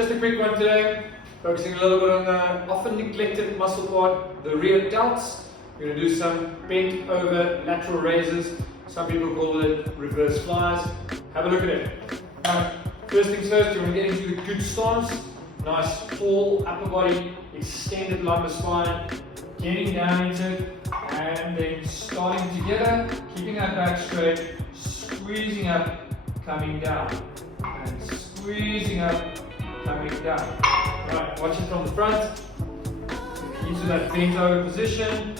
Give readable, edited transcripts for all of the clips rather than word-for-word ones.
Just a quick one today, focusing a little bit on the often neglected muscle part, the rear delts. We're going to do some bent over lateral raises. Some people call it reverse flies. Have a look at it. First things first, you want to get into the good stance. Nice tall upper body, extended lumbar spine, getting down into it, and then starting together, keeping our back straight, squeezing up, coming down, and squeezing up, coming down. Right, watch it from the front. Into that bent over position.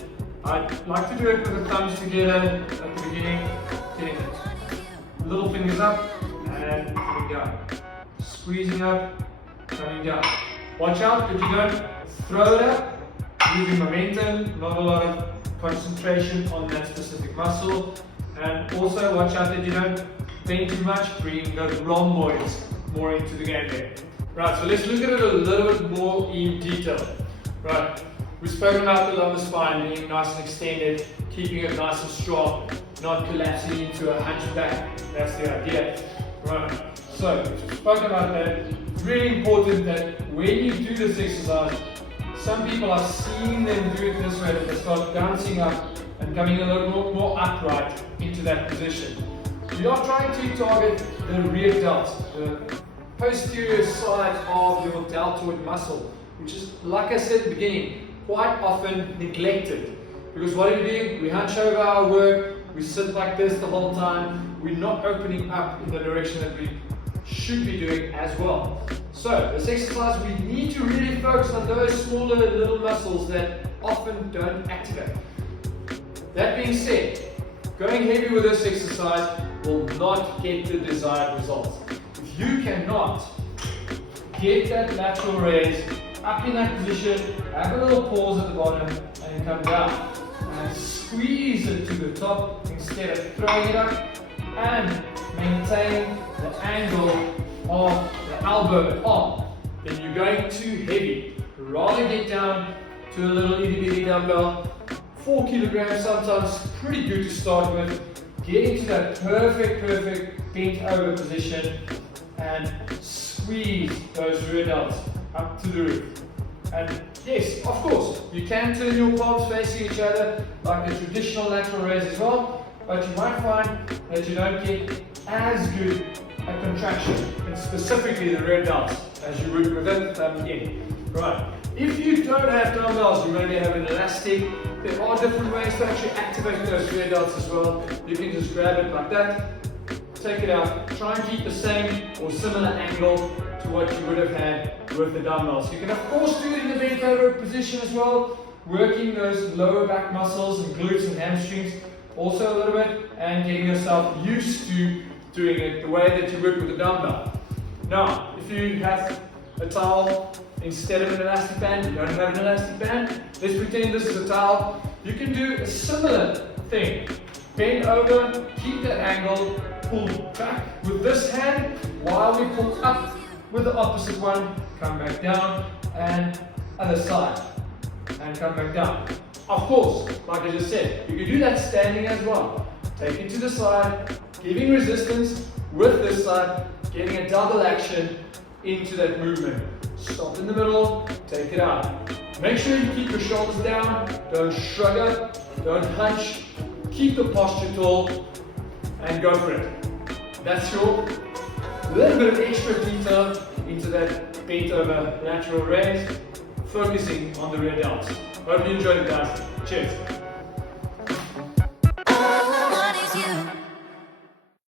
I like to do it with the thumbs together at the beginning, getting it. Little fingers up and coming down. Squeezing up, coming down. Watch out that you don't throw it up, using momentum, not a lot of concentration on that specific muscle. And also watch out that you don't bend too much, bringing those rhomboids more into the game there. Right, so let's look at it a little bit more in detail. Right, we've spoken about the lumbar spine being nice and extended, keeping it nice and strong, not collapsing into a hunchback. That's the idea. Right, so we've spoken about that. It's really important that when you do this exercise, some people are seeing them do it this way, that they start bouncing up and coming a little more upright into that position. We are trying to target the rear delt, the posterior side of your deltoid muscle, which is, like I said at the beginning, quite often neglected. Because what do we do? We hunch over our work, we sit like this the whole time, we're not opening up in the direction that we should be doing as well. So this exercise, we need to really focus on those smaller little muscles that often don't activate. That being said, going heavy with this exercise will not get the desired results. If you cannot get that lateral raise up in that position, have a little pause at the bottom and come down and squeeze it to the top instead of throwing it up, and maintain the angle of the elbow and arm, then you're going too heavy. Rather get down to a little itty bitty dumbbell, 4 kilograms, sometimes pretty good to start with. Get into that perfect bent over position and squeeze those rear delts up to the roof. And yes, of course, you can turn your palms facing each other like a traditional lateral raise as well, but you might find that you don't get as good a contraction, and specifically the rear delts, as you would with it in. Right. If you don't have dumbbells, you maybe have an elastic. There are different ways to actually activate those rear delts as well. You can just grab it like that, take it out, try and keep the same or similar angle to what you would have had with the dumbbells. You can of course do it in the bent over position as well, working those lower back muscles and glutes and hamstrings also a little bit, and getting yourself used to doing it the way that you would with a dumbbell. Now, if you have a towel instead of an elastic band, you don't have an elastic band, let's pretend this is a towel. You can do a similar thing. Bend over, keep that angle, pull back with this hand while we pull up with the opposite one, come back down, and other side, and come back down. Of course, like I just said, you can do that standing as well. Take it to the side, giving resistance with this side, getting a double action into that movement. Stop in the middle, take it out. Make sure you keep your shoulders down, don't shrug up, don't hunch, keep the posture tall, and go for it. That's your little bit of extra detail into that bent over lateral raise, focusing on the rear delts. Hope you enjoyed it, guys. Cheers.